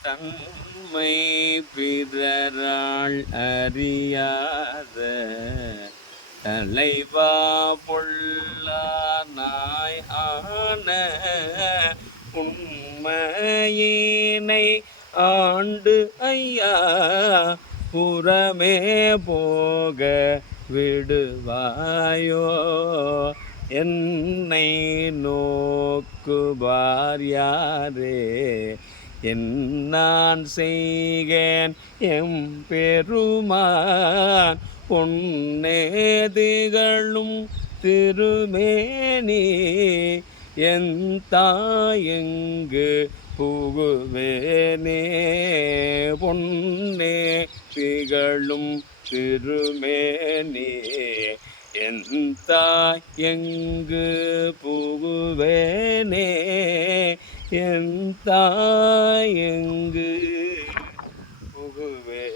தன்மை பிறரால் அறியாத தலைவா பொல்லா நாய் ஆன உண்மையினை ஆண்டு ஐயா புறமே போக விடுவாயோ என்னை நோக்குபார் யாரே நான் செய்கேன் எம்பெருமான் பொன்னே திகழும் திருமேனி என் தாயெங்கு புகுவேனே பொன்னே திகழும் திருமேனி என் தாயெங்கு புகுவேனே என் தாயெங்கு புகுவே